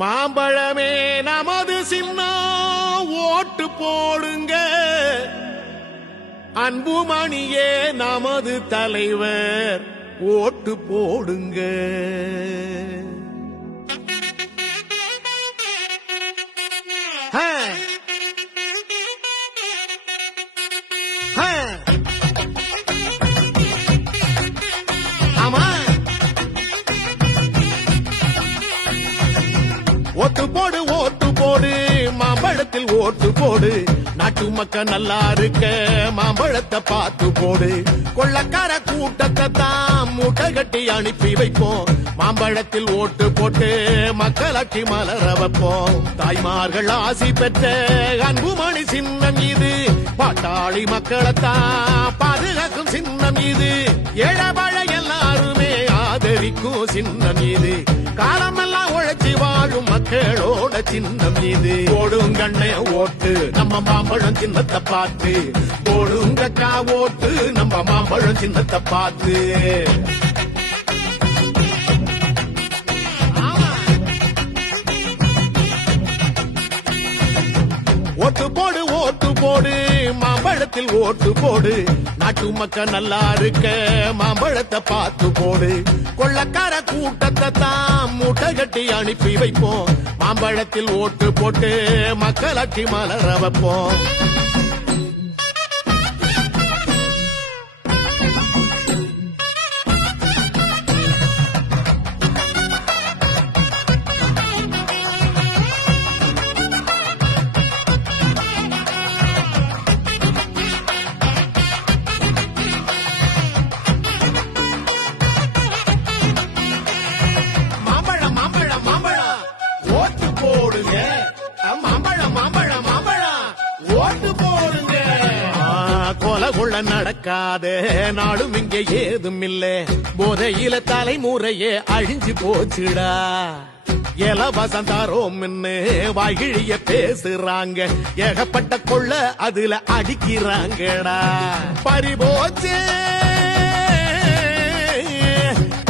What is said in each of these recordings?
மாம்பழமே நமது சின்னம் ஓட்டு போடுங்க, அன்புமணியே நமது தலைவர் ஓட்டு போடுங்க. ஓட்டு போடு ஓட்டு போடு மாம்பழத்தில் ஓட்டு போடு, நாட்டு மக்கள் நல்லா இருக்க மாம்பழத்தை பார்த்து போடு. கொள்ளக்கார கூட்டத்தை தான் மூட்டை கட்டி அனுப்பி வைப்போம், மாம்பழத்தில் ஓட்டு போட்டு மக்களாட்சி மலர வைப்போம். தாய்மார்கள் ஆசி பெற்ற அன்புமணி சின்னம் இது, பாட்டாளி மக்களைத்தான் பாதுகாக்கும் சின்னம் இது, ஏழவாழ எல்லாருமே ஆதரிக்கும் சின்னம் இது, காலமெல்லாம் உழைச்சி வாழும் மக்களோட சின்னம் இது. போடுங்கண்ணே ஓட்டு நம்ம மாம்பழம் சின்னத்தை பார்த்து, போடுங்கக்கா ஓட்டு நம்ம மாம்பழம் சின்னத்தை பார்த்து. ஓட்டு போடு ஓட்டு போடு மாம்பழத்தில் ஓட்டு போடு, நாட்டு மக்கள் நல்லா இருக்க மாம்பழத்தை பார்த்து போடு. கொள்ளக்கார கூட்டத்தை தான் மூட்டை கட்டி அனுப்பி வைப்போம், மாம்பழத்தில் ஓட்டு போட்டு மக்களாட்சி மலர வைப்போம். கொலை நடக்காத நாடும் இங்கே ஏதும் இல்ல, போதையில தலைமுறையே அழிஞ்சு போச்சுடா. இலவசம் தாரோம் வாய்கிழிய பேசுறாங்க, ஏகப்பட்ட கொள்ள அதுல அடிக்கிறாங்கடா. பறிபோச்சே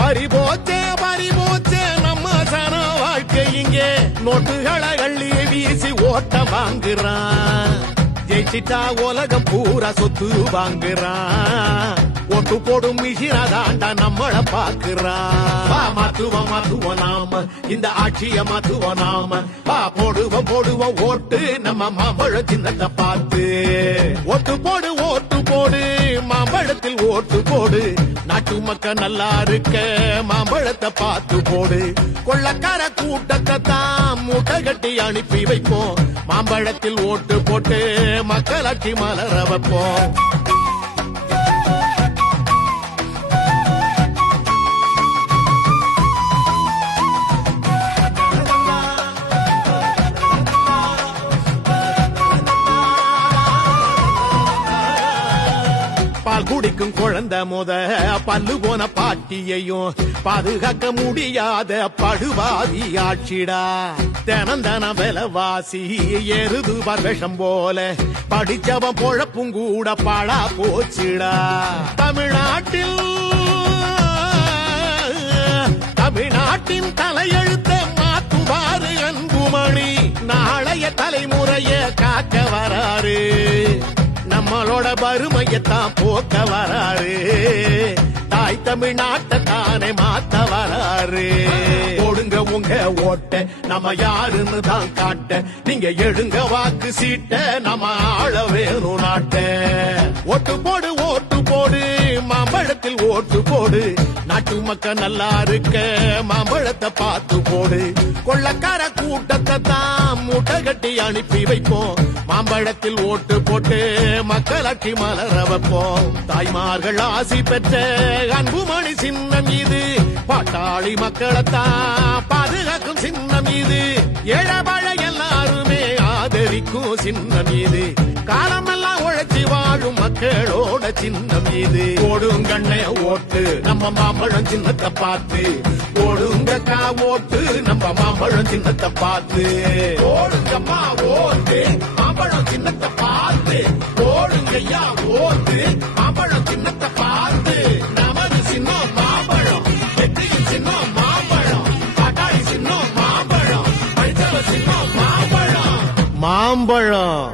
பறிபோச்சே பறிபோச்சே நம்ம சன வாழ்க்கை இங்கே, நோட்டுகளை அள்ளி வீசி ஓட்ட வாங்குறான், ஜெயிச்சிட்டா உலகம் பூரா சொத்து வாங்குறான். ஓட்டு போடும் மிஷினாதாண்டா நம்மள பாக்குறான். மாத்துவோம் மாத்துவோம் நாம இந்த ஆட்சிய மாத்துவோம் நாம, போடுவோம் ஓட்டு நம்ம மாம்பழ சின்னத்தை பார்த்து. ஓட்டு போடு ஓட்டு போடு மாம்பழத்தில் ஓட்டு போடு, நாட்டு மக்கள் நல்லா இருக்க மாம்பழத்தை பார்த்து போடு. கொள்ளக்கார கூட்டத்தை தான் மூட்டை கட்டி அனுப்பி வைப்போம், மாம்பழத்தில் ஓட்டு போட்டு மக்களாட்சி மலர வைப்போம். பால் குடிக்கும் குழந்தை முத பல்லு போன பாட்டியையும் பாதுகாக்க முடியாத படுவாதி ஆட்சிடா. தினம் விலவாசி எருது விஷம் போல, படிச்சவன் பொழப்பும் கூட பாழா போச்சுடா. தமிழ்நாட்டின் தலையெழுத்த மாத்துவாரு அன்புமணி, நாளைய தலைமுறைய காக்க வராரு, நம்மளோட வறுமையத்தான் போக்க வராரு, தாய் தமிழ்நாட்டை தானே மாத்த வராரு. போடுங்க உங்க ஓட்ட நம்ம யாருன்னு தான் காட்ட, நீங்க எடுங்க வாக்கு சீட்ட நம்ம ஆள வேணும் நாட்ட. ஓட்டு போடு ஓட்டு போடு மாம்பழத்தில் ஓட்டு போடு, நாட்டு மக்கள் நல்லா இருக்க மாம்பழத்தை பார்த்து போடு. கொள்ளக்கார கூட்டத்தை தான் மூட்டை கட்டி அனுப்பி வைப்போம், மாம்பழத்தில் ஓட்டு போட்டு மக்களாட்சி மலர வைப்போம். தாய்மார்கள் ஆசி பெற்ற அன்புமணி சின்னம் இது, பாட்டாளி மக்களைத்தான் பாதுகாக்கும் சின்னம் இது, ஏழவாழ எல்லாருமே ஆதரிக்கும் சின்னம் இது, காலமெல்லாம் உழைச்சி வாழும் மக்களோட சின்னம் இது. போடுங்கண்ணே ஓட்டு நம்ம மாம்பழம் சின்னத்தை பார்த்து, போடுங்கக்கா ஓட்டு நம்ம மாம்பழம் சின்னத்தை பார்த்து. போடுங்கம்மா ஓட்டு மாம்பழம் சின்னத்தை பார்த்து, போடுங்கய்யா ஓட்டு மாம்பழம் சின்னத்தை பார்த்து. நமது சின்னம் மாம்பழம், வெற்றியின் சின்னம் மாம்பழம், பாட்டாளி சின்னம் மாம்பழம். மாம்பழம்